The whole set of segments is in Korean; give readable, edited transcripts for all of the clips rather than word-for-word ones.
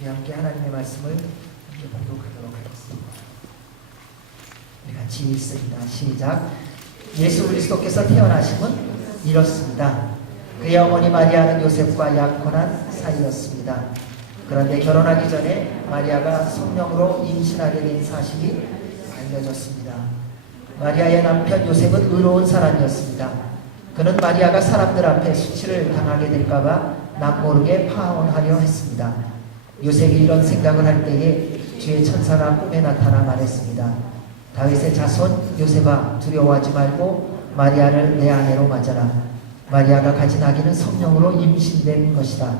우리 함께 하나님의 말씀을 함께 봉독하도록 하겠습니다. 우리 같이 읽습니다. 시작. 예수 그리스도께서 태어나심은 이렇습니다. 그의 어머니 마리아는 요셉과 약혼한 사이였습니다. 그런데 결혼하기 전에 마리아가 성령으로 임신하게 된 사실이 알려졌습니다. 마리아의 남편 요셉은 의로운 사람이었습니다. 그는 마리아가 사람들 앞에 수치를 당하게 될까봐 남모르게 파혼하려 했습니다. 요셉이 이런 생각을 할 때에 주의 천사가 꿈에 나타나 말했습니다. 다윗의 자손 요셉아, 두려워하지 말고 마리아를 내 아내로 맞아라. 마리아가 가진 아기는 성령으로 임신된 것이다.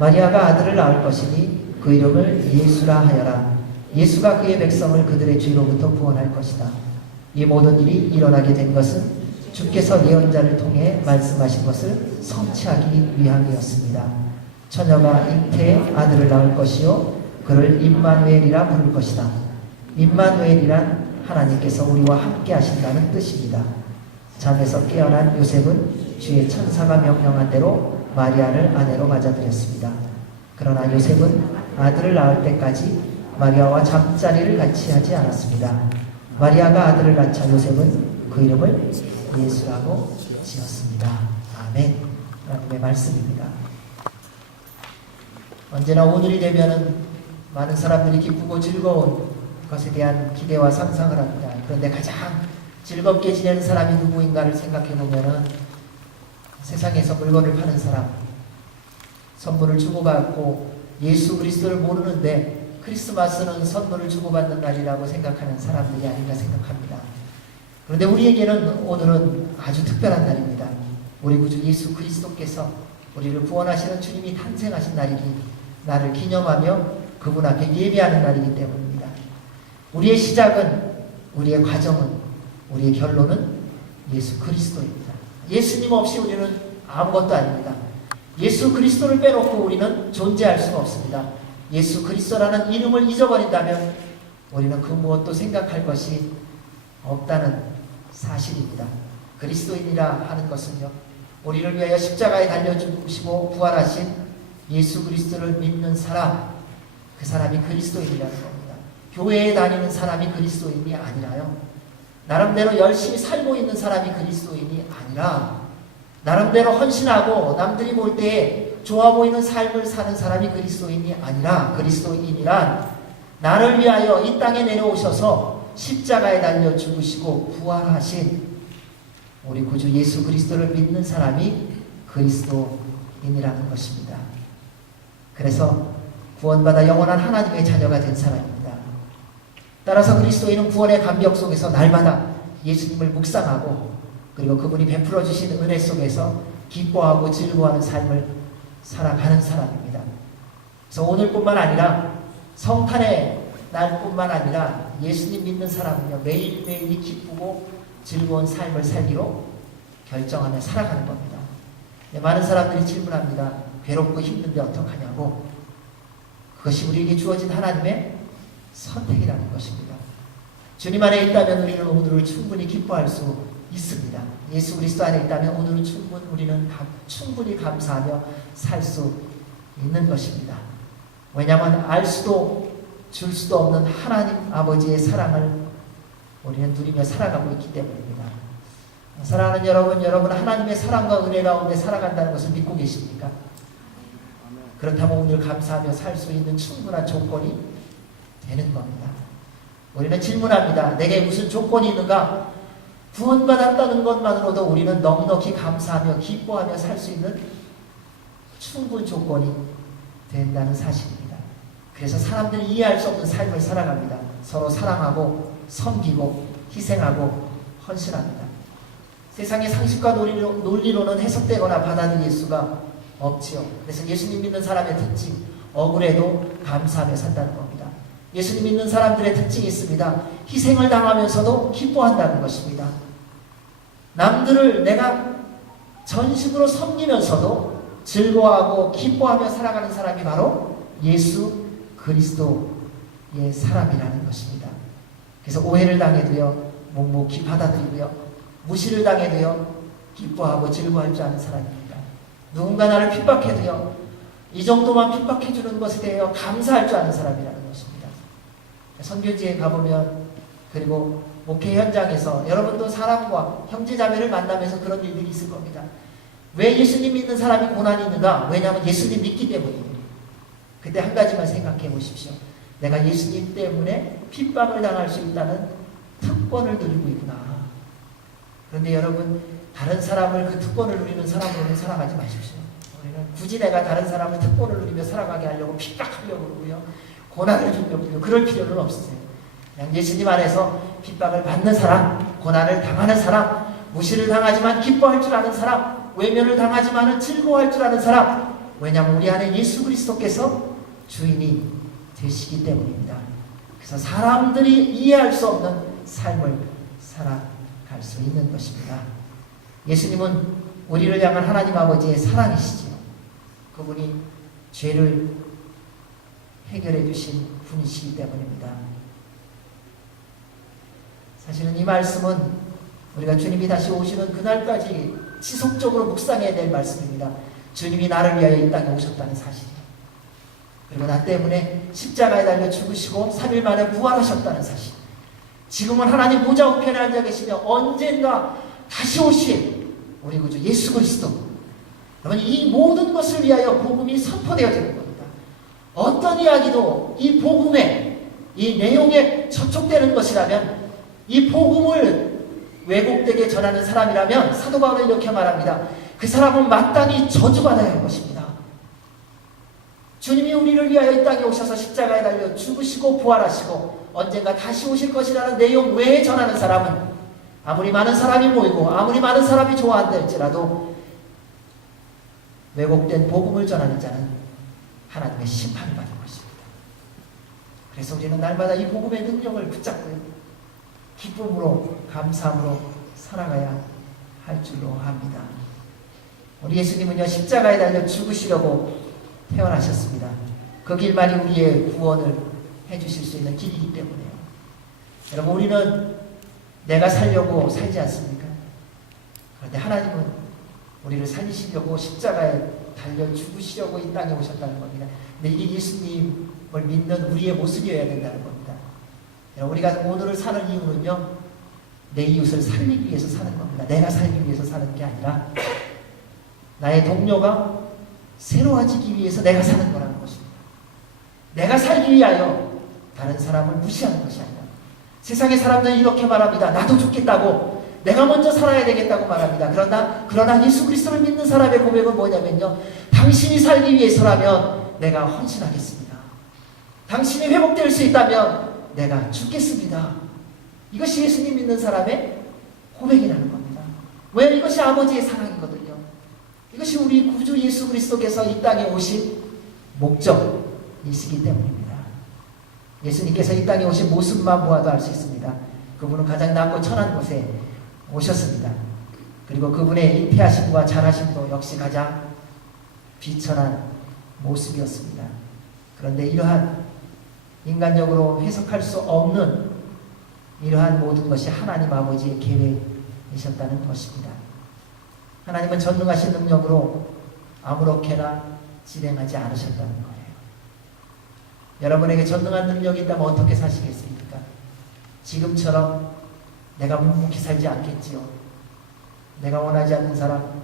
마리아가 아들을 낳을 것이니 그 이름을 예수라 하여라. 예수가 그의 백성을 그들의 죄로부터 구원할 것이다. 이 모든 일이 일어나게 된 것은 주께서 예언자를 통해 말씀하신 것을 성취하기 위함이었습니다. 처녀가 잉태에 아들을 낳을 것이요 그를 임마누엘이라 부를 것이다. 임마누엘이란 하나님께서 우리와 함께 하신다는 뜻입니다. 잠에서 깨어난 요셉은 주의 천사가 명령한 대로 마리아를 아내로 맞아들였습니다. 그러나 요셉은 아들을 낳을 때까지 마리아와 잠자리를 같이 하지 않았습니다. 마리아가 아들을 낳자 요셉은 그 이름을 예수라고 지었습니다. 아멘. 하나님의 말씀입니다. 언제나 오늘이 되면은 많은 사람들이 기쁘고 즐거운 것에 대한 기대와 상상을 합니다. 그런데 가장 즐겁게 지내는 사람이 누구인가를 생각해 보면은 세상에서 물건을 파는 사람, 선물을 주고받고 예수 그리스도를 모르는데 크리스마스는 선물을 주고받는 날이라고 생각하는 사람들이 아닌가 생각합니다. 그런데 우리에게는 오늘은 아주 특별한 날입니다. 우리 구주 예수 그리스도께서 우리를 구원하시는 주님이 탄생하신 날을 기념하며 그분 앞에 예배하는 날이기 때문입니다. 우리의 시작은, 우리의 과정은, 우리의 결론은 예수 그리스도입니다. 예수님 없이 우리는 아무것도 아닙니다. 예수 그리스도를 빼놓고 우리는 존재할 수가 없습니다. 예수 그리스도라는 이름을 잊어버린다면 우리는 그 무엇도 생각할 것이 없다는 사실입니다. 그리스도인이라 하는 것은요, 우리를 위하여 십자가에 달려 죽으시고 부활하신 예수 그리스도를 믿는 사람, 그 사람이 그리스도인이라는 겁니다. 교회에 다니는 사람이 그리스도인이 아니라요, 나름대로 열심히 살고 있는 사람이 그리스도인이 아니라 나름대로 헌신하고 남들이 볼 때에 좋아 보이는 삶을 사는 사람이 그리스도인이 아니라, 그리스도인이란 나를 위하여 이 땅에 내려오셔서 십자가에 달려 죽으시고 부활하신 우리 구주 예수 그리스도를 믿는 사람이 그리스도인이라는 것입니다. 그래서 구원받아 영원한 하나님의 자녀가 된 사람입니다. 따라서 그리스도인은 구원의 감격 속에서 날마다 예수님을 묵상하고 그리고 그분이 베풀어 주신 은혜 속에서 기뻐하고 즐거워하는 삶을 살아가는 사람입니다. 그래서 오늘뿐만 아니라 성탄의 날뿐만 아니라 예수님 믿는 사람은요, 매일매일 기쁘고 즐거운 삶을 살기로 결정하며 살아가는 겁니다. 많은 사람들이 질문합니다. 괴롭고 힘든데 어떡하냐고. 그것이 우리에게 주어진 하나님의 선택이라는 것입니다. 주님 안에 있다면 우리는 오늘을 충분히 기뻐할 수 있습니다. 예수 그리스도 안에 있다면 오늘은 우리는 충분히 감사하며 살 수 있는 것입니다. 왜냐하면 알 수도 줄 수도 없는 하나님 아버지의 사랑을 우리는 누리며 살아가고 있기 때문입니다. 사랑하는 여러분 하나님의 사랑과 은혜 가운데 살아간다는 것을 믿고 계십니까? 그렇다면 오늘 감사하며 살 수 있는 충분한 조건이 되는 겁니다. 우리는 질문합니다. 내게 무슨 조건이 있는가? 구원받았다는 것만으로도 우리는 넉넉히 감사하며 기뻐하며 살 수 있는 충분 조건이 된다는 사실입니다. 그래서 사람들이 이해할 수 없는 삶을 살아갑니다. 서로 사랑하고 섬기고 희생하고 헌신합니다. 세상의 상식과 논리로는 해석되거나 받아들일 수가 없지요. 그래서 예수님 믿는 사람의 특징, 억울해도 감사하며 산다는 겁니다. 예수님 믿는 사람들의 특징이 있습니다. 희생을 당하면서도 기뻐한다는 것입니다. 남들을 내가 전식으로 섬기면서도 즐거워하고 기뻐하며 살아가는 사람이 바로 예수 그리스도의 사람이라는 것입니다. 그래서 오해를 당해도요, 묵묵히 받아들이고요, 무시를 당해도요, 기뻐하고 즐거워할 줄 아는 사람입니다. 누군가 나를 핍박해도요, 이 정도만 핍박해 주는 것에 대해 감사할 줄 아는 사람이라는 것입니다. 선교지에 가보면, 그리고 목회 현장에서 여러분도 사람과 형제자매를 만나면서 그런 일들이 있을 겁니다. 왜 예수님 믿는 사람이 고난이 있는가? 왜냐하면 예수님 믿기 때문입니다. 그때 한 가지만 생각해 보십시오. 내가 예수님 때문에 핍박을 당할 수 있다는 특권을 누리고 있구나. 그런데 여러분, 다른 사람을 그 특권을 누리는 사람으로는 살아가지 마십시오. 우리는 굳이 내가 다른 사람을 특권을 누리며 살아가게 하려고 핍박하려고 그러고요, 고난을 주려고요, 그럴 필요는 없으세요. 그냥 예수님 안에서 핍박을 받는 사람, 고난을 당하는 사람, 무시를 당하지만 기뻐할 줄 아는 사람, 외면을 당하지만 즐거워할 줄 아는 사람, 왜냐하면 우리 안에 예수 그리스도께서 주인이 되시기 때문입니다. 그래서 사람들이 이해할 수 없는 삶을 살아갈 수 있는 것입니다. 예수님은 우리를 향한 하나님 아버지의 사랑이시지요. 그분이 죄를 해결해 주신 분이시기 때문입니다. 사실은 이 말씀은 우리가 주님이 다시 오시는 그날까지 지속적으로 묵상해야 될 말씀입니다. 주님이 나를 위하여 이 땅에 오셨다는 사실이에요. 그리고 나 때문에 십자가에 달려 죽으시고 3일 만에 부활하셨다는 사실. 지금은 하나님 보좌 우편에 앉아 계시며 언젠가 다시 오실 우리 구주 예수 그리스도. 여러분, 이 모든 것을 위하여 복음이 선포되어지는 겁니다. 어떤 이야기도 이 복음의 이 내용에 접촉되는 것이라면, 이 복음을 왜곡되게 전하는 사람이라면 사도 바울은 이렇게 말합니다. 그 사람은 마땅히 저주받아야 할 것입니다. 주님이 우리를 위하여 이 땅에 오셔서 십자가에 달려 죽으시고 부활하시고 언젠가 다시 오실 것이라는 내용 외에 전하는 사람은 아무리 많은 사람이 모이고 아무리 많은 사람이 좋아한다 할지라도 왜곡된 복음을 전하는 자는 하나님의 심판을 받을 것입니다. 그래서 우리는 날마다 이 복음의 능력을 붙잡고 기쁨으로 감사함으로 살아가야 할 줄로 합니다. 우리 예수님은요, 십자가에 달려 죽으시려고 태어나셨습니다. 그 길만이 우리의 구원을 해주실 수 있는 길이기 때문에요. 여러분, 우리는 내가 살려고 살지 않습니까? 그런데 하나님은 우리를 살리시려고 십자가에 달려 죽으시려고 이 땅에 오셨다는 겁니다. 근데 이게 예수님을 믿는 우리의 모습이어야 된다는 겁니다. 여러분, 우리가 오늘을 사는 이유는요, 내 이웃을 살리기 위해서 사는 겁니다. 내가 살기 위해서 사는 게 아니라 나의 동료가 새로워지기 위해서 내가 사는 거라는 것입니다. 내가 살기 위하여 다른 사람을 무시하는 것이 아니라, 세상의 사람들은 이렇게 말합니다. 나도 죽겠다고, 내가 먼저 살아야 되겠다고 말합니다. 그러나 예수 그리스도를 믿는 사람의 고백은 뭐냐면요, 당신이 살기 위해서라면 내가 헌신하겠습니다. 당신이 회복될 수 있다면 내가 죽겠습니다. 이것이 예수님 믿는 사람의 고백이라는 겁니다. 왜? 이것이 아버지의 사랑이거든요. 이것이 우리 구주 예수 그리스도께서 이 땅에 오신 목적이시기 때문입니다. 예수님께서 이 땅에 오신 모습만 보아도 알 수 있습니다. 그분은 가장 낮고 천한 곳에 오셨습니다. 그리고 그분의 잉태하심과 자라심도 역시 가장 비천한 모습이었습니다. 그런데 이러한 인간적으로 해석할 수 없는 이러한 모든 것이 하나님 아버지의 계획이셨다는 것입니다. 하나님은 전능하신 능력으로 아무렇게나 진행하지 않으셨다는 거예요. 여러분에게 전능한 능력이 있다면 어떻게 사시겠습니까? 지금처럼 내가 묵묵히 살지 않겠지요. 내가 원하지 않는 사람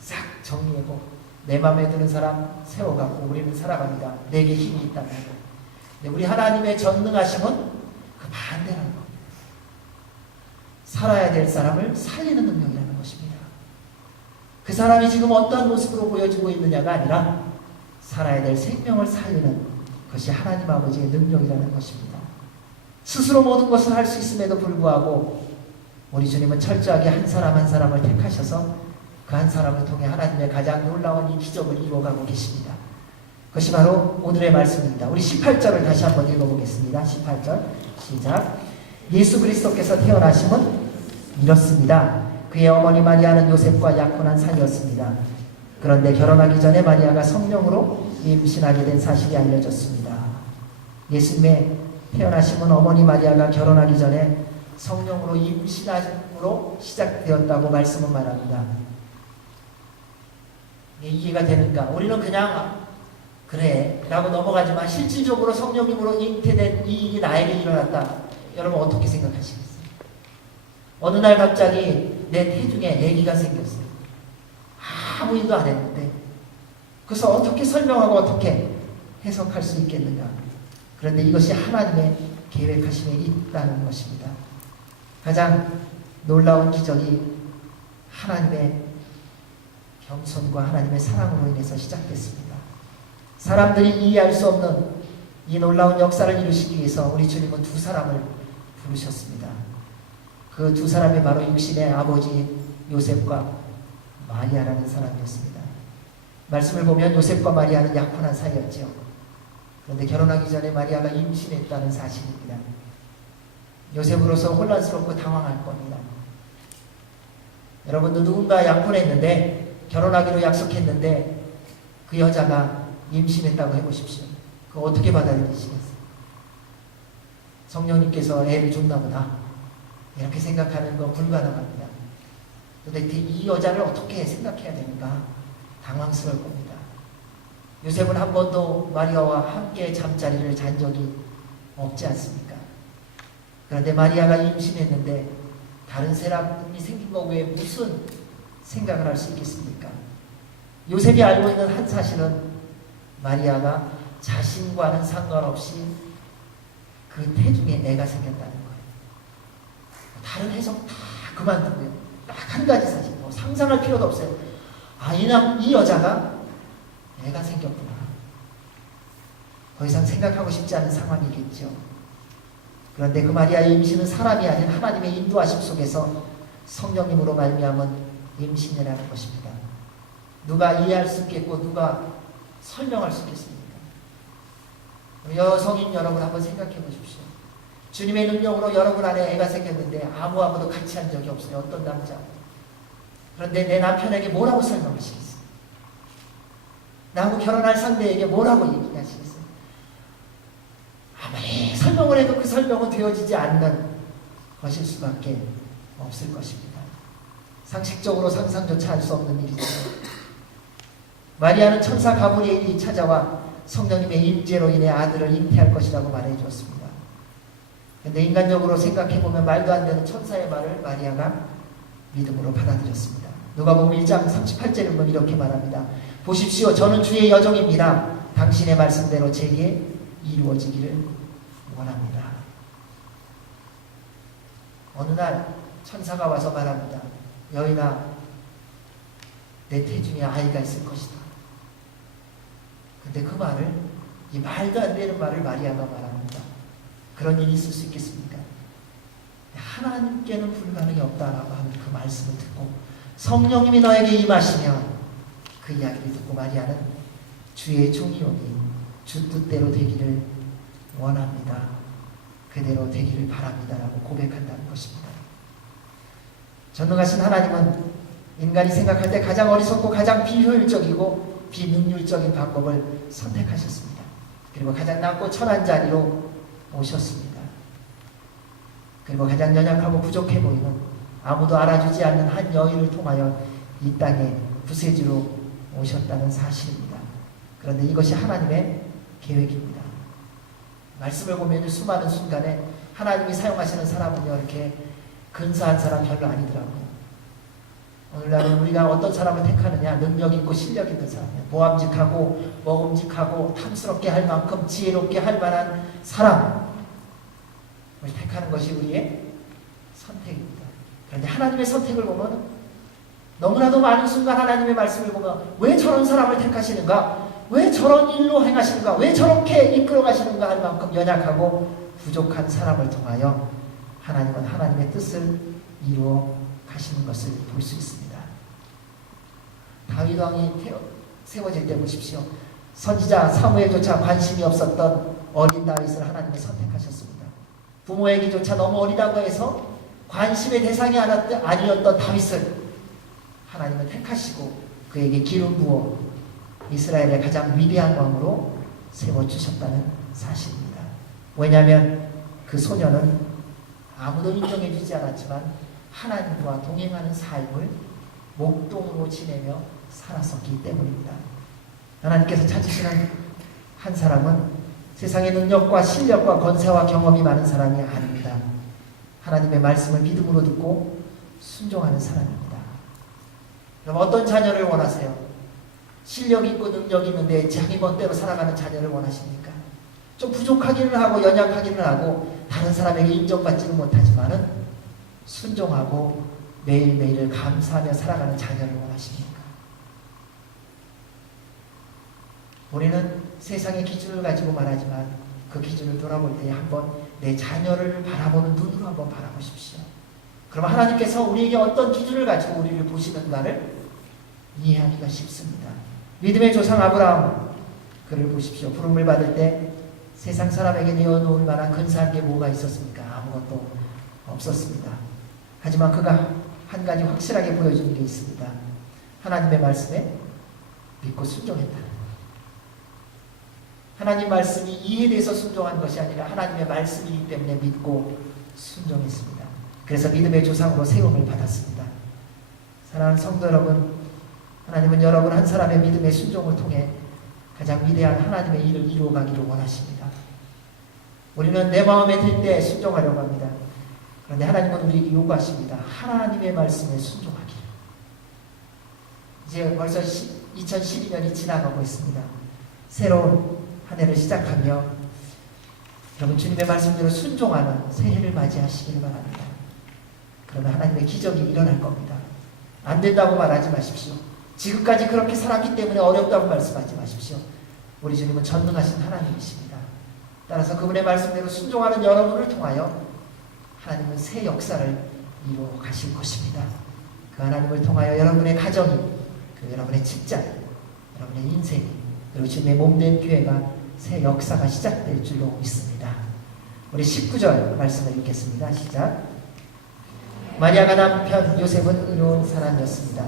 싹 정리하고 내 마음에 드는 사람 세워갖고 우리는 살아갑니다. 내게 힘이 있다면. 근데 우리 하나님의 전능하심은 그 반대라는 겁니다. 살아야 될 사람을 살리는 능력이라는 것입니다. 그 사람이 지금 어떠한 모습으로 보여지고 있느냐가 아니라 살아야 될 생명을 살리는 것이 하나님 아버지의 능력이라는 것입니다. 스스로 모든 것을 할 수 있음에도 불구하고 우리 주님은 철저하게 한 사람 한 사람을 택하셔서 그 한 사람을 통해 하나님의 가장 놀라운 이 기적을 이루어가고 계십니다. 그것이 바로 오늘의 말씀입니다. 우리 18절을 다시 한번 읽어보겠습니다. 18절 시작. 예수 그리스도께서 태어나심은 이렇습니다. 그의 어머니 마리아는 요셉과 약혼한 사이였습니다. 그런데 결혼하기 전에 마리아가 성령으로 임신하게 된 사실이 알려졌습니다. 예수님의 태어나심은 어머니 마리아가 결혼하기 전에 성령으로 임신함으로 시작되었다고 말씀은 말합니다. 이해가 되는가? 우리는 그냥 그래 라고 넘어가지만 실질적으로 성령님으로 잉태된 이 일이 나에게 일어났다. 여러분 어떻게 생각하시겠어요? 어느 날 갑자기 내 태중에 아기가 생겼어요. 아무 일도 안 했는데. 그래서 어떻게 설명하고 어떻게 해석할 수 있겠는가? 그런데 이것이 하나님의 계획하심에 있다는 것입니다. 가장 놀라운 기적이 하나님의 겸손과 하나님의 사랑으로 인해서 시작됐습니다. 사람들이 이해할 수 없는 이 놀라운 역사를 이루시기 위해서 우리 주님은 두 사람을 부르셨습니다. 그 두 사람이 바로 육신의 아버지 요셉과 마리아라는 사람이었습니다. 말씀을 보면 요셉과 마리아는 약혼한 사이였죠. 그런데 결혼하기 전에 마리아가 임신했다는 사실입니다. 요셉으로서 혼란스럽고 당황할 겁니다. 여러분도 누군가 약혼했는데 결혼하기로 약속했는데 그 여자가 임신했다고 해보십시오. 그거 어떻게 받아들이시겠어요? 성령님께서 애를 줬나 보다 이렇게 생각하는 건 불가능합니다. 도대체 이 여자를 어떻게 생각해야 되는가 당황스러울 겁니다. 요셉은 한 번도 마리아와 함께 잠자리를 잔 적이 없지 않습니까? 그런데 마리아가 임신했는데 다른 사람이 생긴 거 외에 무슨 생각을 할 수 있겠습니까? 요셉이 알고 있는 한 사실은 마리아가 자신과는 상관없이 그 태중에 애가 생겼다는 거예요. 다른 해석 다 그만두고요. 딱 한 가지 사실, 상상할 필요도 없어요. 아, 이 여자가 애가 생겼구나. 더 이상 생각하고 싶지 않은 상황이겠죠. 그런데 그 마리아의 임신은 사람이 아닌 하나님의 인도하심 속에서 성령님으로 말미암은 임신이라는 것입니다. 누가 이해할 수 있겠고 누가 설명할 수 있겠습니까? 여성인 여러분 한번 생각해 보십시오. 주님의 능력으로 여러분 안에 애가 생겼는데 아무도 같이 한 적이 없어요. 어떤 남자. 그런데 내 남편에게 뭐라고 설명하시겠어요? 나하고 결혼할 상대에게 뭐라고 얘기하시겠어요? 아무리 설명을 해도 그 설명은 되어지지 않는 것일 수밖에 없을 것입니다. 상식적으로 상상조차 할 수 없는 일이죠. 마리아는 천사 가브리엘이 찾아와 성령님의 임재로 인해 아들을 잉태할 것이라고 말해 주었습니다. 그런데 인간적으로 생각해보면 말도 안 되는 천사의 말을 마리아가 믿음으로 받아들였습니다. 누가복음 1장 38절에 보면 이렇게 말합니다. 보십시오. 저는 주의 여종입니다. 당신의 말씀대로 제게 이루어지기를 원합니다. 어느 날 천사가 와서 말합니다. 여인아, 내 태중에 아이가 있을 것이다. 근데 그 말을, 이 말도 안 되는 말을 마리아가 말합니다. 그런 일이 있을 수 있겠습니까? 하나님께는 불가능이 없다라고 하는 그 말씀을 듣고 성령님이 너에게 임하시면 그 이야기를 듣고 마리아는 주의 종이오니 주 뜻대로 되기를 원합니다. 그대로 되기를 바랍니다라고 고백한다는 것입니다. 전능하신 하나님은 인간이 생각할 때 가장 어리석고 가장 비효율적이고 비능률적인 방법을 선택하셨습니다. 그리고 가장 낮고 천한 자리로 오셨습니다. 그리고 가장 연약하고 부족해 보이는 아무도 알아주지 않는 한 여인을 통하여 이 땅에 구세주로 오셨다는 사실입니다. 그런데 이것이 하나님의 계획입니다. 말씀을 보면 수많은 순간에 하나님이 사용하시는 사람은요, 이렇게 근사한 사람 별로 아니더라고요. 오늘날은 우리가 어떤 사람을 택하느냐, 능력 있고 실력 있는 사람이에요. 모함직하고 먹음직하고 탐스럽게 할 만큼 지혜롭게 할 만한 사람을 택하는 것이 우리의 선택입니다. 그런데 하나님의 선택을 보면 너무나도 많은 순간 하나님의 말씀을 보면 왜 저런 사람을 택하시는가? 왜 저런 일로 행하시는가? 왜 저렇게 이끌어 가시는가 할 만큼 연약하고 부족한 사람을 통하여 하나님은 하나님의 뜻을 이루어 가시는 것을 볼 수 있습니다. 다윗 왕이 세워질 때 보십시오. 선지자 사무엘조차 관심이 없었던 어린 다윗을 하나님이 선택하셨습니다. 부모에게조차 너무 어리다고 해서 관심의 대상이 아니었던 다윗을 하나님은 택하시고 그에게 기름 부어 이스라엘의 가장 위대한 왕으로 세워주셨다는 사실입니다. 왜냐하면 그 소녀는 아무도 인정해 주지 않았지만 하나님과 동행하는 삶을 목동으로 지내며 살았었기 때문입니다. 하나님께서 찾으시는 한 사람은 세상의 능력과 실력과 권세와 경험이 많은 사람이 아닙니다. 하나님의 말씀을 믿음으로 듣고 순종하는 사람입니다. 그럼 어떤 자녀를 원하세요? 실력 있고 능력 있는데 자기 멋대로 살아가는 자녀를 원하십니까? 좀 부족하기는 하고 연약하기는 하고 다른 사람에게 인정받지는 못하지만은 순종하고 매일매일을 감사하며 살아가는 자녀를 원하십니까? 우리는 세상의 기준을 가지고 말하지만 그 기준을 돌아볼 때 한번 내 자녀를 바라보는 눈으로 한번 바라보십시오. 그러면 하나님께서 우리에게 어떤 기준을 가지고 우리를 보시는가를 이해하기가 쉽습니다. 믿음의 조상 아브라함, 그를 보십시오. 부름을 받을 때 세상 사람에게 내어놓을 만한 근사한 게 뭐가 있었습니까? 아무것도 없었습니다. 하지만 그가 한 가지 확실하게 보여주는 게 있습니다. 하나님의 말씀에 믿고 순종했다. 하나님 말씀이 이해돼서 순종한 것이 아니라 하나님의 말씀이기 때문에 믿고 순종했습니다. 그래서 믿음의 조상으로 세움을 받았습니다. 사랑하는 성도 여러분, 하나님은 여러분 한 사람의 믿음의 순종을 통해 가장 위대한 하나님의 일을 이루어가기를 원하십니다. 우리는 내 마음에 들 때 순종하려고 합니다. 그런데 하나님은 우리에게 요구하십니다. 하나님의 말씀에 순종하기를. 이제 벌써 2012년이 지나가고 있습니다. 새로운 한 해를 시작하며 여러분 주님의 말씀대로 순종하는 새해를 맞이하시기를 바랍니다. 그러면 하나님의 기적이 일어날 겁니다. 안 된다고 말하지 마십시오. 지금까지 그렇게 살았기 때문에 어렵다고 말씀하지 마십시오. 우리 주님은 전능하신 하나님이십니다. 따라서 그분의 말씀대로 순종하는 여러분을 통하여 하나님은 새 역사를 이루어 가실 것입니다. 그 하나님을 통하여 여러분의 가정이, 여러분의 직장, 여러분의 인생, 그리고 주님의 몸된 교회가 새 역사가 시작될 줄로 믿습니다. 우리 19절 말씀을 읽겠습니다. 시작. 마리아가 남편 요셉은 의로운 사람이었습니다.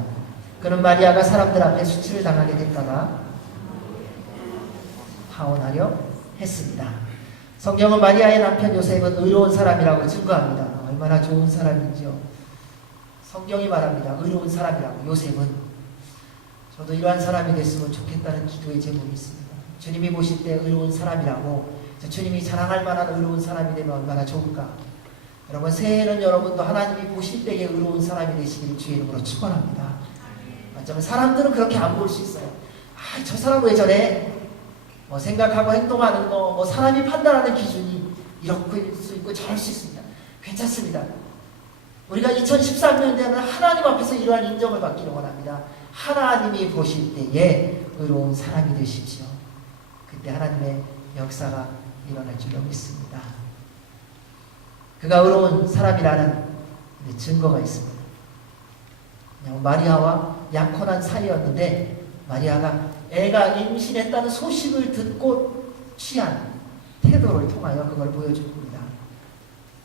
그는 마리아가 사람들 앞에 수치를 당하게 될까봐 파혼하려 했습니다. 성경은 마리아의 남편 요셉은 의로운 사람이라고 증거합니다. 얼마나 좋은 사람인지요. 성경이 말합니다. 의로운 사람이라고. 요셉은. 저도 이러한 사람이 됐으면 좋겠다는 기도의 제목이 있습니다. 주님이 보실 때 의로운 사람이라고, 주님이 자랑할 만한 의로운 사람이 되면 얼마나 좋을까. 여러분 새해에는 여러분도 하나님이 보실 때에 의로운 사람이 되시기를 주의 이름으로 축원합니다. 맞죠? 사람들은 그렇게 안 볼 수 있어요. 아, 저 사람 왜 저래? 생각하고 행동하는 거, 사람이 판단하는 기준이 이럴 수 있고 저럴 수 있습니다. 괜찮습니다. 우리가 2013년에는 하나님 앞에서 이러한 인정을 받기를 원합니다. 하나님이 보실 때에 의로운 사람이 되십시오. 그때 하나님의 역사가 일어날 줄로 믿습니다. 그가 의로운 사람이라는 증거가 있습니다. 마리아와 약혼한 사이였는데 마리아가 애가 임신했다는 소식을 듣고 취한 태도를 통하여 그걸 보여줍니다.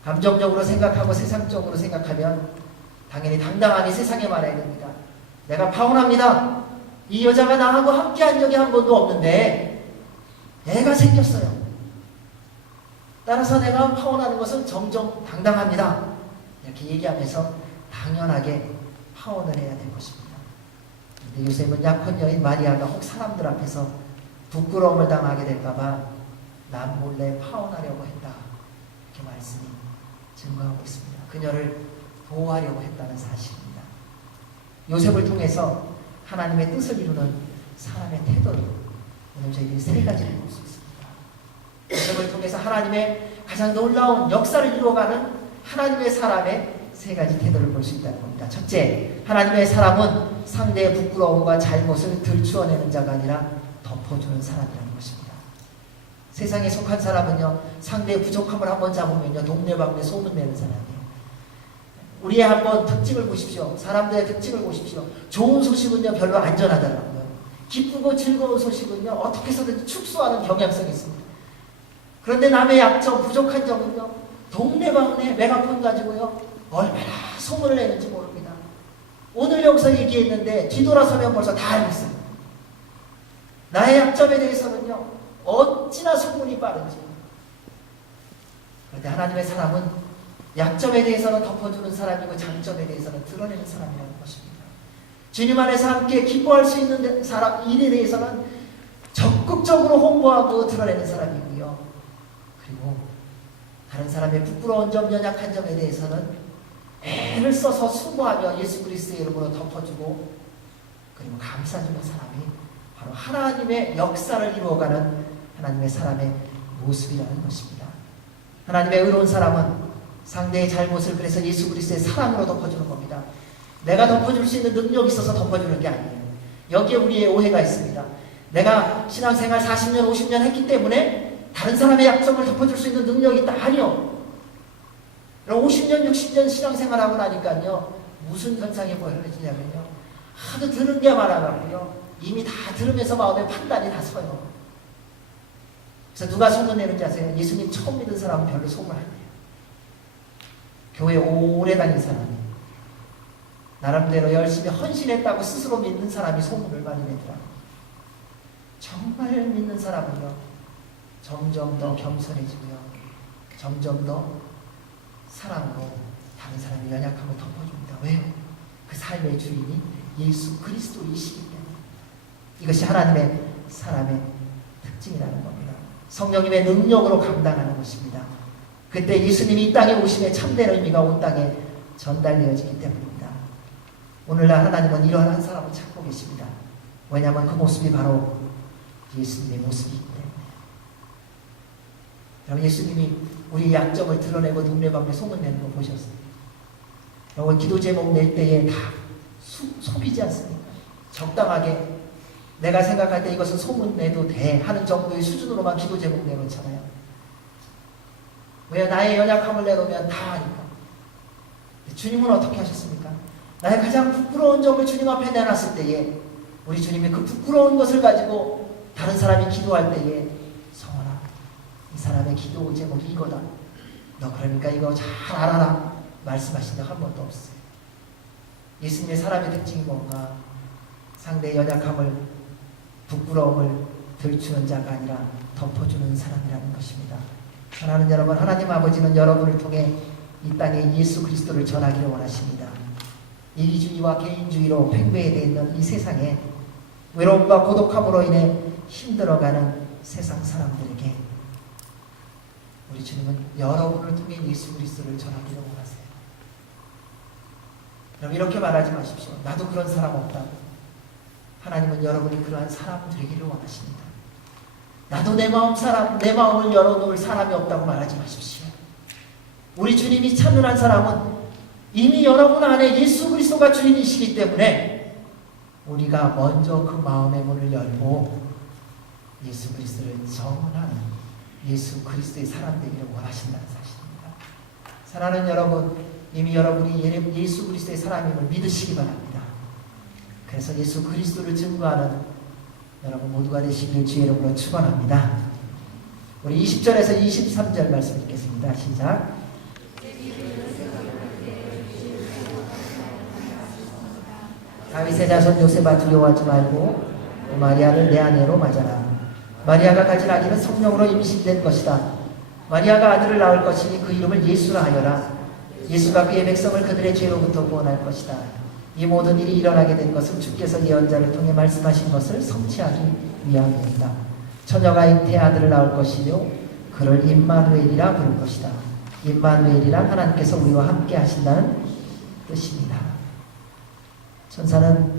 감정적으로 생각하고 세상적으로 생각하면 당연히 당당하게 세상에 말해야 됩니다. 내가 파혼합니다. 이 여자가 나하고 함께한 적이 한 번도 없는데 애가 생겼어요. 따라서 내가 파혼하는 것은 정정당당합니다. 이렇게 얘기하면서 당연하게 파혼을 해야 될 것입니다. 근데 요셉은 약혼 여인 마리아가 혹 사람들 앞에서 부끄러움을 당하게 될까봐 남 몰래 파혼하려고 했다. 이렇게 말씀이 증거하고 있습니다. 그녀를 보호하려고 했다는 사실입니다. 요셉을 통해서 하나님의 뜻을 이루는 사람의 태도를 오늘 저희들이 세 가지를 볼 수 있습니다. 요셉을 통해서 하나님의 가장 놀라운 역사를 이루어가는 하나님의 사람의 세 가지 태도를 볼 수 있다는 겁니다. 첫째, 하나님의 사람은 상대의 부끄러움과 잘못을 들추어내는 자가 아니라 덮어주는 사람이라는 것입니다. 세상에 속한 사람은요, 상대의 부족함을 한번 잡으면요, 동네방네 소문내는 사람이에요. 우리의 한번 특징을 보십시오. 사람들의 특징을 보십시오. 좋은 소식은요, 별로 안전하더라고요. 기쁘고 즐거운 소식은요, 어떻게 해서든 축소하는 경향성이 있습니다. 그런데 남의 약점, 부족한 점은요, 동네방네 메가폰 가지고요, 얼마나 소문을 내는지 모릅니다. 오늘 여기서 얘기했는데 뒤돌아서면 벌써 다 알고 있어요. 나의 약점에 대해서는요, 어찌나 소문이 빠른지. 그런데 하나님의 사람은 약점에 대해서는 덮어주는 사람이고 장점에 대해서는 드러내는 사람이라는 것입니다. 주님 안에서 함께 기뻐할 수 있는 사람, 일에 대해서는 적 적극적으로 홍보하고 드러내는 사람이고요. 그리고 다른 사람의 부끄러운 점, 연약한 점에 대해서는 애를 써서 수고하며 예수 그리스도의 이름으로 덮어주고 그리고 감싸주는 사람이 바로 하나님의 역사를 이루어가는 하나님의 사람의 모습이라는 것입니다. 하나님의 의로운 사람은 상대의 잘못을 그래서 예수 그리스도의 사랑으로 덮어주는 겁니다. 내가 덮어줄 수 있는 능력이 있어서 덮어주는 게 아니에요. 여기에 우리의 오해가 있습니다. 내가 신앙생활 40년, 50년 했기 때문에 다른 사람의 약점을 덮어줄 수 있는 능력이 있다. 아니요. 50년, 60년 신앙생활하고 나니까요. 무슨 현상이 벌어지냐면요. 하도 들은 게 많아가고요. 이미 다 들으면서 마음의 판단이 다 서요. 그래서 누가 소문내는지 아세요? 예수님 처음 믿은 사람은 별로 소문 안 내요. 교회 오래 다닌 사람이 나름대로 열심히 헌신했다고 스스로 믿는 사람이 소문을 많이 내더라고요. 정말 믿는 사람은요. 점점 더 겸손해지고요. 점점 더 사랑으로 다른 사람의 연약함을 덮어줍니다. 왜요? 그 삶의 주인이 예수 그리스도이시기 때문에. 이것이 하나님의 사람의 특징이라는 겁니다. 성령님의 능력으로 감당하는 것입니다. 그때 예수님이 이 땅에 오심의 참된 의미가 온 땅에 전달되어지기 때문입니다. 오늘날 하나님은 이러한 한 사람을 찾고 계십니다. 왜냐하면 그 모습이 바로 예수님의 모습이기 때문에. 여러분, 예수님이 우리의 약점을 드러내고 눈매방에 소문내는 거 보셨어요? 여러분, 기도 제목 낼 때에 다 소비지 않습니까? 적당하게 내가 생각할 때 이것은 소문내도 돼 하는 정도의 수준으로만 기도 제목 내놓잖아요. 왜? 나의 연약함을 내놓으면 다 하니까. 주님은 어떻게 하셨습니까? 나의 가장 부끄러운 점을 주님 앞에 내놨을 때에 우리 주님이 그 부끄러운 것을 가지고 다른 사람이 기도할 때에 성원아, 이 사람의 기도 제목이 이거다. 너 그러니까 이거 잘 알아라. 말씀하신 적 한 번도 없어요. 예수님의 사람의 특징이 뭔가? 상대의 연약함을, 부끄러움을 들추는 자가 아니라 덮어주는 사람이라는 것입니다. 사랑하는 여러분, 하나님 아버지는 여러분을 통해 이 땅에 예수 그리스도를 전하기를 원하십니다. 이기주의와 개인주의로 팽배되어 있는 이 세상에 외로움과 고독함으로 인해 힘들어가는 세상 사람들에게 우리 주님은 여러분을 통해 예수 그리스도를 전하기를 원하세요. 여러분, 이렇게 말하지 마십시오. 나도 그런 사람 없다. 하나님은 여러분이 그러한 사람 되기를 원하십니다. 나도 내 마음을 열어놓을 사람이 없다고 말하지 마십시오. 우리 주님이 찾는 한 사람은 이미 여러분 안에 예수 그리스도가 주인이시기 때문에 우리가 먼저 그 마음의 문을 열고 예수 그리스도를 정언하는 예수 그리스도의 사람 되기를 원하신다는 사실입니다. 사랑하는 여러분, 이미 여러분이 예수 그리스도의 사람임을 믿으시기 바랍니다. 그래서 예수 그리스도를 증거하는 여러분 모두가 되시길 주의 이름으로 축원합니다. 우리 20절에서 23절 말씀 읽겠습니다. 시작. 다윗의 자손 요셉아, 두려워하지 말고 마리아를 내 아내로 맞아라. 마리아가 가진 아기는 성령으로 임신된 것이다. 마리아가 아들을 낳을 것이니 그 이름을 예수라 하여라. 예수가 그의 백성을 그들의 죄로부터 구원할 것이다. 이 모든 일이 일어나게 된 것은 주께서 예언자를 통해 말씀하신 것을 성취하기 위함이었다. 처녀가 잉태의 아들을 낳을 것이며 그를 임마누엘이라 부를 것이다. 임마누엘이란 하나님께서 우리와 함께 하신다는 뜻입니다. 천사는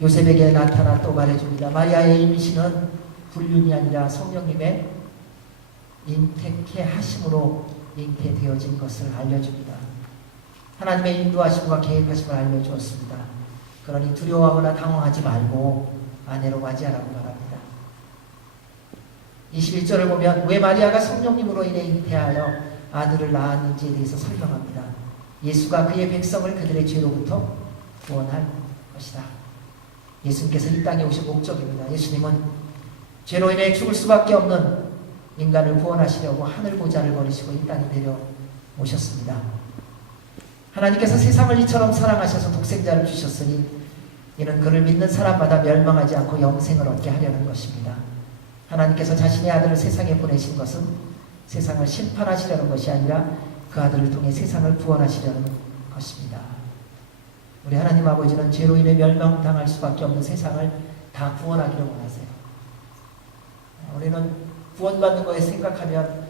요셉에게 나타나 또 말해줍니다. 마리아의 임신은 불륜이 아니라 성령님의 잉태케 하심으로 잉태되어진 것을 알려줍니다. 하나님의 인도하심과 계획하심을 알려주었습니다. 그러니 두려워하거나 당황하지 말고 아내로 맞이하라고 말합니다. 21절을 보면 왜 마리아가 성령님으로 인해 잉태하여 아들을 낳았는지에 대해서 설명합니다. 예수가 그의 백성을 그들의 죄로부터 구원할 것이다. 예수님께서 이 땅에 오신 목적입니다. 예수님은 죄로 인해 죽을 수밖에 없는 인간을 구원하시려고 하늘 보좌를 버리시고 이 땅에 내려오셨습니다. 하나님께서 세상을 이처럼 사랑하셔서 독생자를 주셨으니 이는 그를 믿는 사람마다 멸망하지 않고 영생을 얻게 하려는 것입니다. 하나님께서 자신의 아들을 세상에 보내신 것은 세상을 심판하시려는 것이 아니라 그 아들을 통해 세상을 구원하시려는 것입니다. 우리 하나님 아버지는 죄로 인해 멸망당할 수밖에 없는 세상을 다 구원하기를 원하세요. 우리는 구원받는 거에 생각하면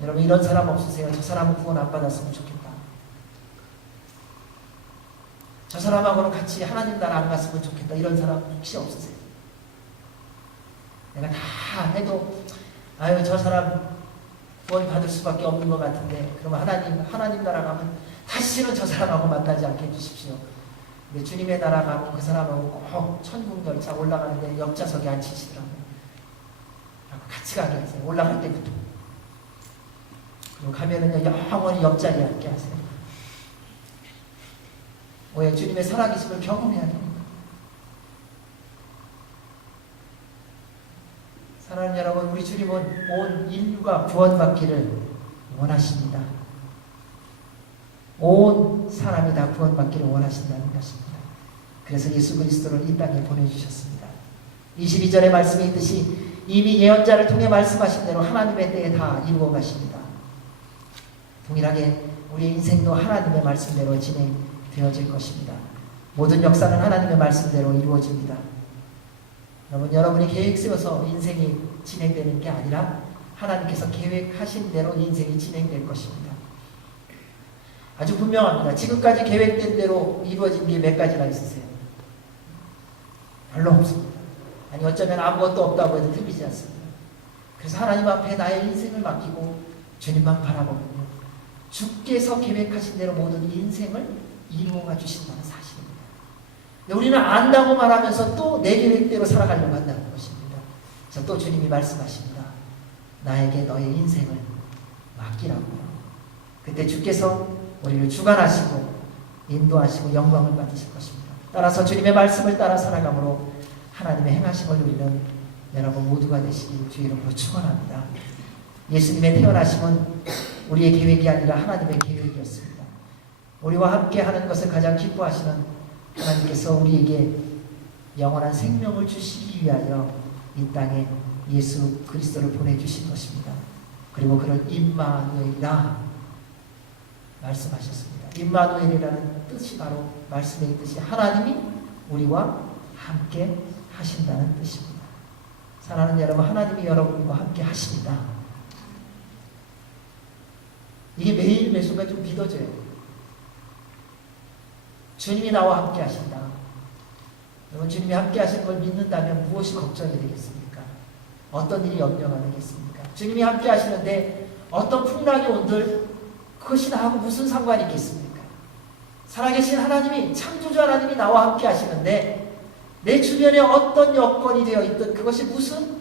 여러분 이런 사람 없으세요? 저 사람은 구원 안 받았으면 좋겠다. 저 사람하고는 같이 하나님 나라 안 갔으면 좋겠다. 이런 사람 혹시 없으세요? 내가 다 해도 아유 저 사람 구원 받을 수밖에 없는 것 같은데 그러면 하나님 나라 가면 다시는 저 사람하고 만나지 않게 해주십시오. 근데 주님의 나라 가면 그 사람하고 꼭 천국 열차 올라가는데 옆좌석에 앉히시더라고요. 같이 가게 하세요. 올라갈 때부터. 그리고 가면은요 영원히 옆자리에 앉게 하세요. 왜? 주님의 살아계심을 경험해야 됩니다. 사랑하는 여러분, 우리 주님은 온 인류가 구원받기를 원하십니다. 온 사람이 다 구원받기를 원하신다는 것입니다. 그래서 예수 그리스도를 이 땅에 보내주셨습니다. 22절의 말씀에 있듯이 이미 예언자를 통해 말씀하신 대로 하나님의 때에 다 이루어 가십니다. 동일하게 우리의 인생도 하나님의 말씀대로 진행되어질 것입니다. 모든 역사는 하나님의 말씀대로 이루어집니다. 여러분이 계획 세워서 인생이 진행되는 게 아니라 하나님께서 계획하신 대로 인생이 진행될 것입니다. 아주 분명합니다. 지금까지 계획된 대로 이루어진 게 몇 가지나 있으세요? 별로 없습니다. 아니 어쩌면 아무것도 없다고 해도 틀리지 않습니다. 그래서 하나님 앞에 나의 인생을 맡기고 주님만 바라보면요 주께서 계획하신 대로 모든 인생을 이루어가 주신다는 사실입니다. 우리는 안다고 말하면서 또 내 계획대로 살아가려고 한다는 것입니다. 그래서 또 주님이 말씀하십니다. 나에게 너의 인생을 맡기라고요. 그때 주께서 우리를 주관하시고 인도하시고 영광을 받으실 것입니다. 따라서 주님의 말씀을 따라 살아감으로 하나님의 행하심을 누리는 여러분 모두가 되시기 주의 이름으로 축원합니다. 예수님의 태어나심은 우리의 계획이 아니라 하나님의 계획이었습니다. 우리와 함께 하는 것을 가장 기뻐하시는 하나님께서 우리에게 영원한 생명을 주시기 위하여 이 땅에 예수 그리스도를 보내주신 것입니다. 그리고 그를 임마누엘이라 말씀하셨습니다. 임마누엘이라는 뜻이 바로 말씀에 있듯이 하나님이 우리와 함께 하신다는 뜻입니다. 사랑하는 여러분, 하나님이 여러분과 함께 하십니다. 이게 매일 매순간 좀 믿어져요. 주님이 나와 함께 하신다. 여러분, 주님이 함께 하시는 걸 믿는다면 무엇이 걱정이 되겠습니까? 어떤 일이 염려가 되겠습니까? 주님이 함께 하시는데 어떤 풍랑이 온들 그것이 나하고 무슨 상관이 있겠습니까? 살아계신 하나님이, 창조주 하나님이 나와 함께 하시는데 내 주변에 어떤 여건이 되어 있든 그것이 무슨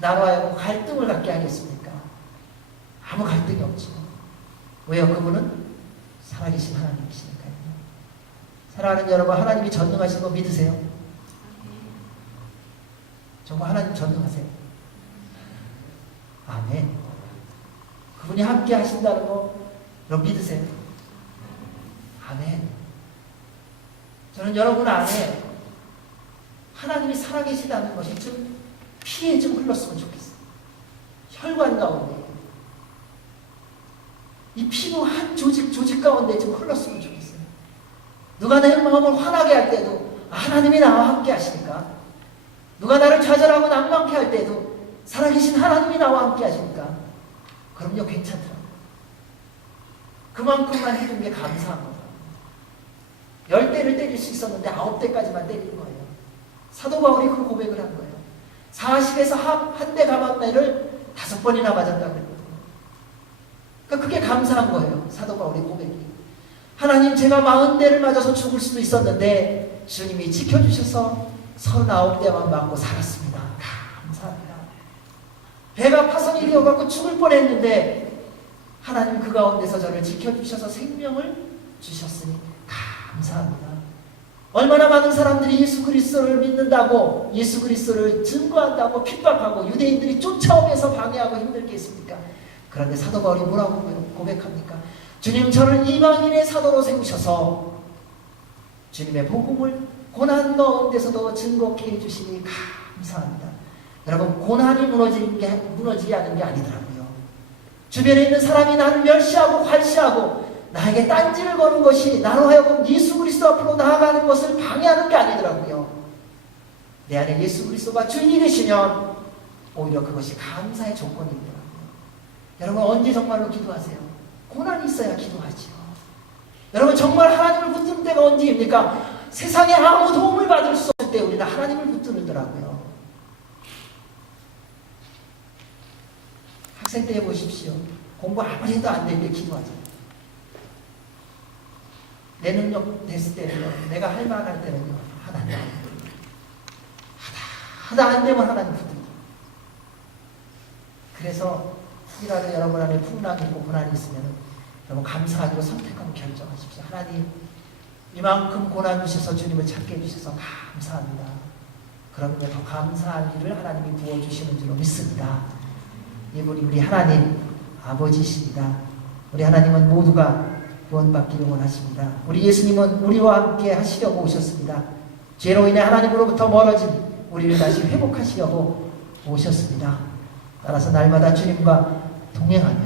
나와의 갈등을 갖게 하겠습니까? 아무 갈등이 없죠. 왜요? 그분은 살아계신 하나님이시니까요. 사랑하는 여러분, 하나님이 전능하신 거 믿으세요? 정말 하나님 전능하세요? 아멘. 그분이 함께 하신다는 거 여러분 믿으세요? 아멘. 저는 여러분 안에 하나님이 살아계시다는 것이 좀 피에 좀 흘렀으면 좋겠어요. 혈관 가운데 이 피부 한 조직 가운데 좀 흘렀으면 좋겠어요. 누가 내 마음을 화나게 할 때도 하나님이 나와 함께 하시니까, 누가 나를 좌절하고 낭망케 할 때도 살아계신 하나님이 나와 함께 하시니까 그럼요 괜찮더라고요. 그만큼만 해준 게 감사한 거죠. 10대를 때릴 수 있었는데 9대까지만 때리는 거예요. 사도 바울이 그 고백을 한 거예요. 40에서 한 대 가방매를 5번이나 맞았다고 그랬거든요. 그러니까 그게 감사한 거예요. 사도 바울의 고백이. 하나님, 제가 40대를 맞아서 죽을 수도 있었는데 주님이 지켜주셔서 39대만 맞고 살았습니다. 감사합니다. 배가 파손이 되어갖고 죽을 뻔했는데 하나님 그 가운데서 저를 지켜주셔서 생명을 주셨으니 감사합니다. 얼마나 많은 사람들이 예수 그리스도를 믿는다고, 예수 그리스도를 증거한다고 핍박하고 유대인들이 쫓아오면서 방해하고 힘들게 했습니까? 그런데 사도 바울이 뭐라고 고백합니까? 주님, 저를 이방인의 사도로 세우셔서 주님의 복음을 고난 가운데서도 증거케 해주시니 감사합니다. 여러분, 고난이 무너지게 하는 게 아니더라고요. 주변에 있는 사람이 나를 멸시하고 관시하고 나에게 딴지를 거는 것이 나로 하여금 예수 그리스도 앞으로 나아가는 것을 방해하는 게 아니더라고요. 내 안에 예수 그리스도가 주인이 되시면 오히려 그것이 감사의 조건이더라고요. 여러분 언제 정말로 기도하세요? 고난이 있어야 기도하지요. 여러분 정말 하나님을 붙드는 때가 언제입니까? 세상에 아무 도움을 받을 수 없을 때 우리는 하나님을 붙들더라고요. 학생 때 보십시오. 공부 아무리 해도 안 될 때 기도하죠. 내 능력 됐을 때는요, 내가 할 말 할 때는요, 하나님 하다 안 되면 하나님 붙들고. 그래서 혹이라도 여러분 안에 풍랑이 있고 고난이 있으면 여러분 감사하기로 선택하고 결정하십시오. 하나님 이만큼 고난 주셔서 주님을 찾게 해주셔서 감사합니다. 그러면 더 감사할 일을 하나님이 부어주시는 줄로 믿습니다. 이분이 우리 하나님 아버지십니다. 우리 하나님은 모두가 구원받기를 원하십니다. 우리 예수님은 우리와 함께 하시려고 오셨습니다. 죄로 인해 하나님으로부터 멀어진 우리를 다시 회복하시려고 오셨습니다. 따라서 날마다 주님과 동행하며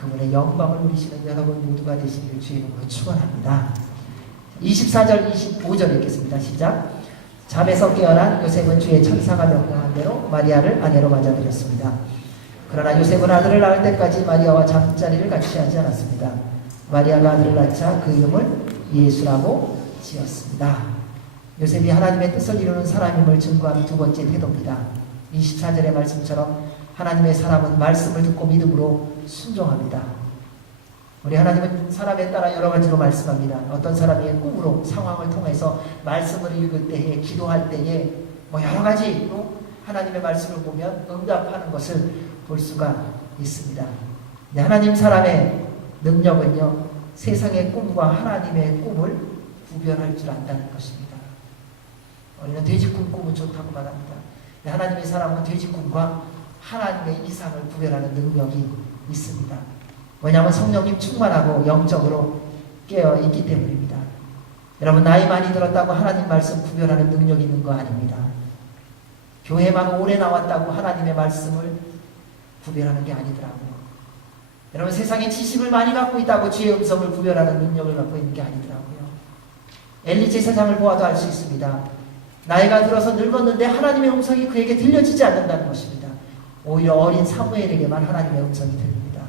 그분의 영광을 누리시는 여러분 모두가 되시기를 주의 이름으로 축원합니다. 24절 25절 읽겠습니다. 시작. 잠에서 깨어난 요셉은 주의 천사가 명령한 대로 마리아를 아내로 맞아들였습니다. 그러나 요셉은 아들을 낳을 때까지 마리아와 잠자리를 같이 하지 않았습니다. 마리아가 아들을 낳자 그 이름을 예수라고 지었습니다. 요셉이 하나님의 뜻을 이루는 사람임을 증거하는 두 번째 태도입니다. 24절의 말씀처럼 하나님의 사람은 말씀을 듣고 믿음으로 순종합니다. 우리 하나님은 사람에 따라 여러 가지로 말씀합니다. 어떤 사람이 꿈으로 상황을 통해서 말씀을 읽을 때에 기도할 때에 여러 가지로 하나님의 말씀을 보면 응답하는 것을 볼 수가 있습니다. 하나님 사람의 능력은요, 세상의 꿈과 하나님의 꿈을 구별할 줄 안다는 것입니다. 우리는 돼지꿈 꿈은 좋다고 말합니다. 하나님의 사람은 돼지꿈과 하나님의 이상을 구별하는 능력이 있습니다. 왜냐하면 성령님 충만하고 영적으로 깨어있기 때문입니다. 여러분 나이 많이 들었다고 하나님 말씀 구별하는 능력이 있는 거 아닙니다. 교회만 오래 나왔다고 하나님의 말씀을 구별하는 게 아니더라고요. 여러분 세상에 지식을 많이 갖고 있다고 주의 음성을 구별하는 능력을 갖고 있는 게 아니더라고요. 엘리 제사장을 보아도 알 수 있습니다. 나이가 들어서 늙었는데 하나님의 음성이 그에게 들려지지 않는다는 것입니다. 오히려 어린 사무엘에게만 하나님의 음성이 들립니다.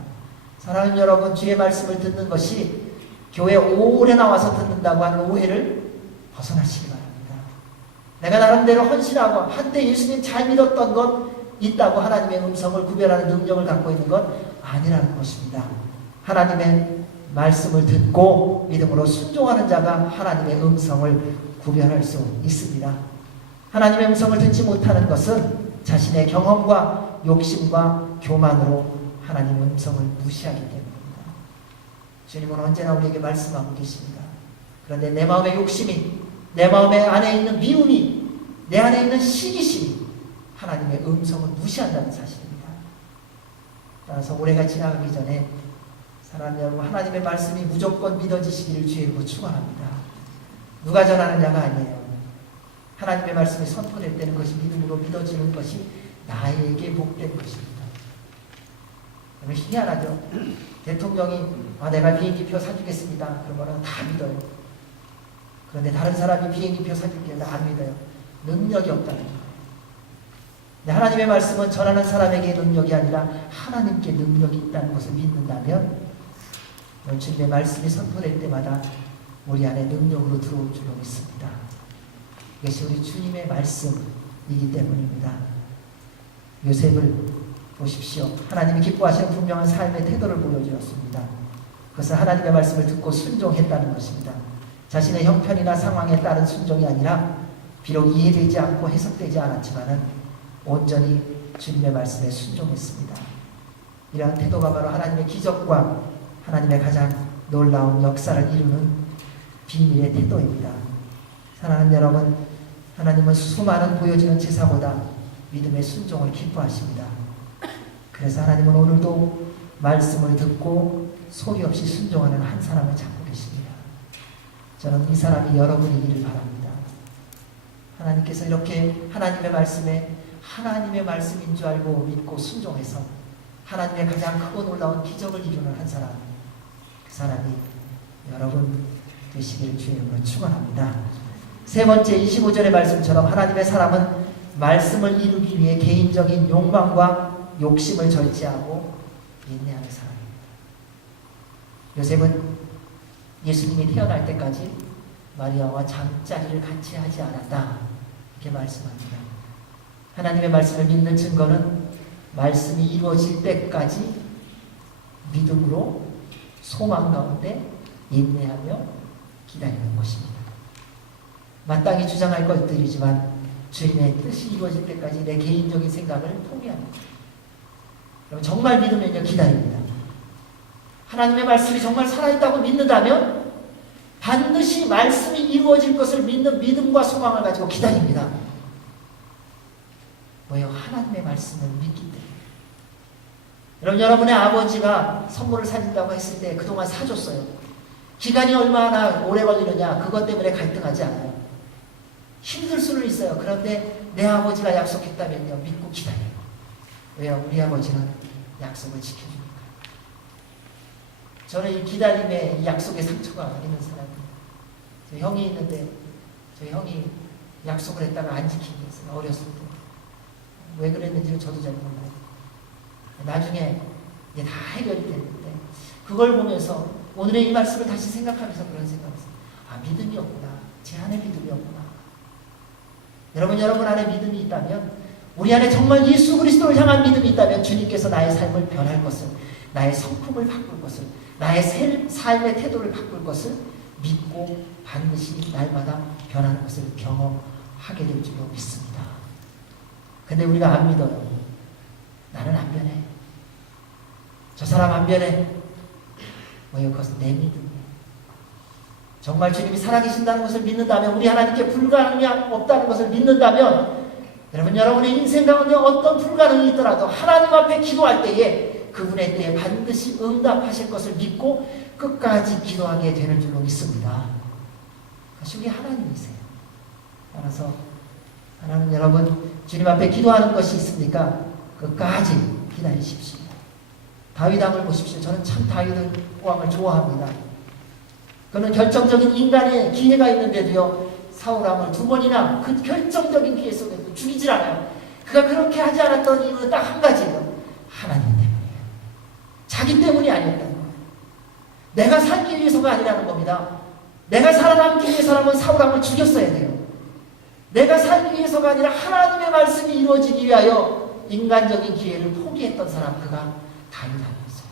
사랑하는 여러분, 주의 말씀을 듣는 것이 교회 오래 나와서 듣는다고 하는 오해를 벗어나시기 바랍니다. 내가 나름대로 헌신하고 한때 예수님 잘 믿었던 것 있다고 하나님의 음성을 구별하는 능력을 갖고 있는 것 아니라는 것입니다. 하나님의 말씀을 듣고 믿음으로 순종하는 자가 하나님의 음성을 구별할 수 있습니다. 하나님의 음성을 듣지 못하는 것은 자신의 경험과 욕심과 교만으로 하나님의 음성을 무시하기 때문입니다. 주님은 언제나 우리에게 말씀하고 계십니다. 그런데 내 마음의 욕심이, 내 마음의 안에 있는 미움이, 내 안에 있는 시기심이 하나님의 음성을 무시한다는 사실입니다. 따라서 올해가 지나가기 전에 사랑하는 여러분, 하나님의 말씀이 무조건 믿어지시기를 주의 이름으로 축원합니다. 누가 전하는 자가 아니에요. 하나님의 말씀이 선포될 때는 그것이 믿음으로 믿어지는 것이 나에게 복된 것입니다. 여러분 희한하죠? 대통령이 내가 비행기표 사주겠습니다. 그러면 다 믿어요. 그런데 다른 사람이 비행기표 사줄게요. 안 믿어요. 능력이 없다는 거예요. 하나님의 말씀은 전하는 사람에게 능력이 아니라 하나님께 능력이 있다는 것을 믿는다면 주님의 말씀이 선포될 때마다 우리 안에 능력으로 들어올 줄로 믿습니다. 이것이 우리 주님의 말씀이기 때문입니다. 요셉을 보십시오. 하나님이 기뻐하시는 분명한 삶의 태도를 보여주었습니다. 그것은 하나님의 말씀을 듣고 순종했다는 것입니다. 자신의 형편이나 상황에 따른 순종이 아니라 비록 이해되지 않고 해석되지 않았지만 온전히 주님의 말씀에 순종했습니다. 이러한 태도가 바로 하나님의 기적과 하나님의 가장 놀라운 역사를 이루는 비밀의 태도입니다. 사랑하는 여러분, 하나님은 수많은 보여지는 제사보다 믿음의 순종을 기뻐하십니다. 그래서 하나님은 오늘도 말씀을 듣고 소리 없이 순종하는 한 사람을 찾고 계십니다. 저는 이 사람이 여러분이기를 바랍니다. 하나님께서 이렇게 하나님의 말씀에 하나님의 말씀인 줄 알고 믿고 순종해서 하나님의 가장 크고 놀라운 기적을 이루는 한 사람, 그 사람이 여러분 되시기를 주의 이름으로 축원합니다. 세 번째 25절의 말씀처럼 하나님의 사람은 말씀을 이루기 위해 개인적인 욕망과 욕심을 절제하고 인내하는 사람입니다. 요셉은 예수님이 태어날 때까지 마리아와 잠자리를 같이 하지 않았다, 이렇게 말씀합니다. 하나님의 말씀을 믿는 증거는 말씀이 이루어질 때까지 믿음으로 소망 가운데 인내하며 기다리는 것입니다. 마땅히 주장할 것들이지만 주님의 뜻이 이루어질 때까지 내 개인적인 생각을 포기합니다. 여러분, 정말 믿으면요, 기다립니다. 하나님의 말씀이 정말 살아있다고 믿는다면 반드시 말씀이 이루어질 것을 믿는 믿음과 소망을 가지고 기다립니다. 뭐예요? 하나님의 말씀을 믿기 때문에. 여러분의 아버지가 선물을 사준다고 했을 때 그동안 사줬어요. 기간이 얼마나 오래 걸리느냐, 그것 때문에 갈등하지 않아요. 힘들 수는 있어요. 그런데 내 아버지가 약속했다면요, 믿고 기다려요. 왜요? 우리 아버지는 약속을 지켜주니까. 저는 이 기다림에, 이 약속의 상처가 있는 사람이에요. 저 형이 있는데, 저 형이 약속을 했다가 안 지킨 게 있어요. 어렸을 때. 왜 그랬는지 저도 잘 몰라요. 나중에 이제 다 해결이 됐는데, 그걸 보면서 오늘의 이 말씀을 다시 생각하면서 그런 생각을 했어요. 아, 믿음이 없구나. 제 안에 믿음이 없구나. 여러분 안에 믿음이 있다면, 우리 안에 정말 예수 그리스도를 향한 믿음이 있다면 주님께서 나의 삶을 변할 것을, 나의 성품을 바꿀 것을, 나의 삶의 태도를 바꿀 것을 믿고 반드시 날마다 변하는 것을 경험하게 될 줄로 믿습니다. 근데 우리가 안 믿어요. 나는 안 변해. 저 사람 안 변해. 뭐예요? 그것은 내 믿음이에요. 정말 주님이 살아계신다는 것을 믿는다면, 우리 하나님께 불가능이 없다는 것을 믿는다면, 여러분의 인생 가운데 어떤 불가능이 있더라도 하나님 앞에 기도할 때에 그분의 때에 반드시 응답하실 것을 믿고 끝까지 기도하게 되는 줄로 믿습니다. 그것이 우리 하나님이세요. 따라서 하나님, 여러분 주님 앞에 기도하는 것이 있습니까? 끝까지 기다리십시오. 다윗 왕을 보십시오. 저는 참 다윗 왕을 좋아합니다. 그는 결정적인 인간의 기회가 있는데도요, 사울 왕을 2번이나 그 결정적인 기회 속에도 죽이질 않아요. 그가 그렇게 하지 않았던 이유는 딱 한 가지예요. 하나님 때문이에요. 자기 때문이 아니었다는 거예요. 내가 살기 위해서가 아니라는 겁니다. 내가 살아남기 위해서라면 사울 왕을 죽였어야 돼요. 내가 살기 위해서가 아니라 하나님의 말씀이 이루어지기 위하여 인간적인 기회를 포기했던 사람, 그가 다윗 왕이었어요.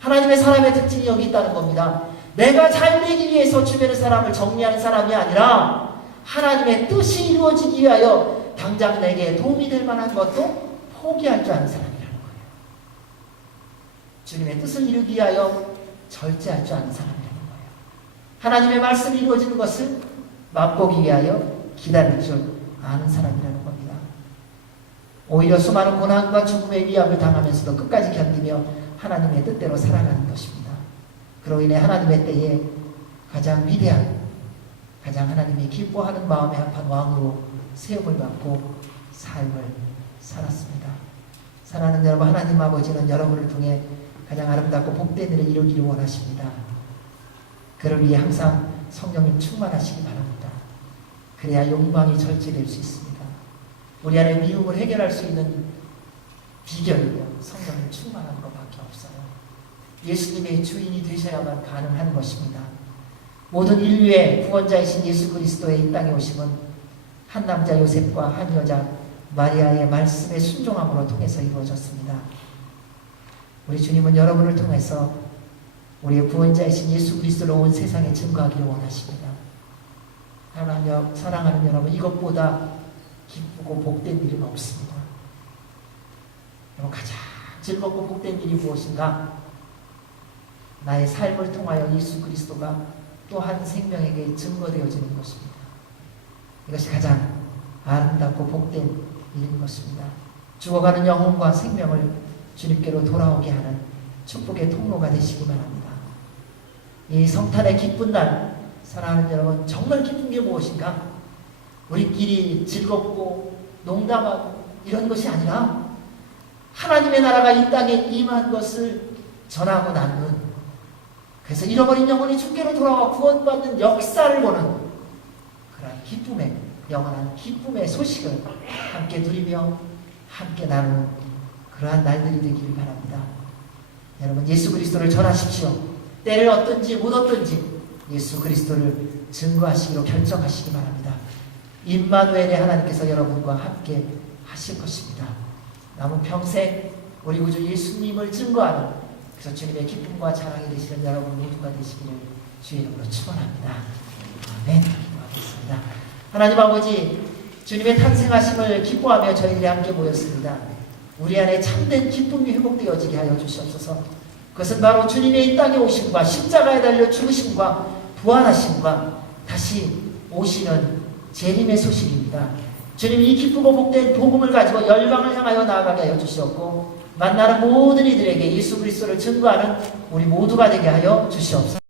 하나님의 사람의 특징이 여기 있다는 겁니다. 내가 잘 되기 위해서 주변의 사람을 정리하는 사람이 아니라 하나님의 뜻이 이루어지기 위하여 당장 내게 도움이 될 만한 것도 포기할 줄 아는 사람이라는 거예요. 주님의 뜻을 이루기 위하여 절제할 줄 아는 사람이라는 거예요. 하나님의 말씀이 이루어지는 것을 맛보기 위하여 기다릴 줄 아는 사람이라는 겁니다. 오히려 수많은 고난과 죽음의 위협을 당하면서도 끝까지 견디며 하나님의 뜻대로 살아가는 것입니다. 그로 인해 하나님의 때에 가장 위대한, 가장 하나님이 기뻐하는 마음에 합한 왕으로 세움을 받고 삶을 살았습니다. 사랑하는 여러분, 하나님 아버지는 여러분을 통해 가장 아름답고 복된 일을 이루기를 원하십니다. 그를 위해 항상 성령님 충만하시기 바랍니다. 그래야 욕망이 절제될 수 있습니다. 우리 안에 미움을 해결할 수 있는 비결이요, 성령님 충만한 것밖에 없어요. 예수님의 주인이 되셔야만 가능한 것입니다. 모든 인류의 구원자이신 예수 그리스도의 이 땅에 오심은 한 남자 요셉과 한 여자 마리아의 말씀에 순종함으로 통해서 이루어졌습니다. 우리 주님은 여러분을 통해서 우리의 구원자이신 예수 그리스도를 온 세상에 증거하기를 원하십니다. 사랑하는 여러분, 이것보다 기쁘고 복된 일은 없습니다. 여러분, 가장 즐겁고 복된 일이 무엇인가? 나의 삶을 통하여 예수 그리스도가 또 한 생명에게 증거되어지는 것입니다. 이것이 가장 아름답고 복된 일인 것입니다. 죽어가는 영혼과 생명을 주님께로 돌아오게 하는 축복의 통로가 되시기 바랍니다. 이 성탄의 기쁜 날, 사랑하는 여러분, 정말 기쁜 게 무엇인가? 우리끼리 즐겁고 농담하고 이런 것이 아니라 하나님의 나라가 이 땅에 임한 것을 전하고 나누는, 그래서 잃어버린 영혼이 주께로 돌아와 구원받는 역사를 보는 그런 기쁨의 영원한 기쁨의 소식을 함께 누리며 함께 나누는 그러한 날들이 되기를 바랍니다. 여러분, 예수 그리스도를 전하십시오. 때를 얻든지 못 얻든지 예수 그리스도를 증거하시기로 결정하시기 바랍니다. 임마누엘의 하나님께서 여러분과 함께 하실 것입니다. 남은 평생 우리 구주 예수님을 증거하는, 그래서 주님의 기쁨과 자랑이 되시는 여러분 모두가 되시기를 주의 이름으로 축원합니다. 아멘. 기도하겠습니다. 하나님 아버지, 주님의 탄생하심을 기뻐하며 저희들이 함께 모였습니다. 우리 안에 참된 기쁨이 회복되어지게 하여 주시옵소서. 그것은 바로 주님의 이 땅에 오심과 십자가에 달려 죽으심과 부활하심과 다시 오시는 재림의 소식입니다. 주님, 이 기쁘고 복된 복음을 가지고 열방을 향하여 나아가게 하여 주시옵고 만나는 모든 이들에게 예수 그리스도를 증거하는 우리 모두가 되게 하여 주시옵소서.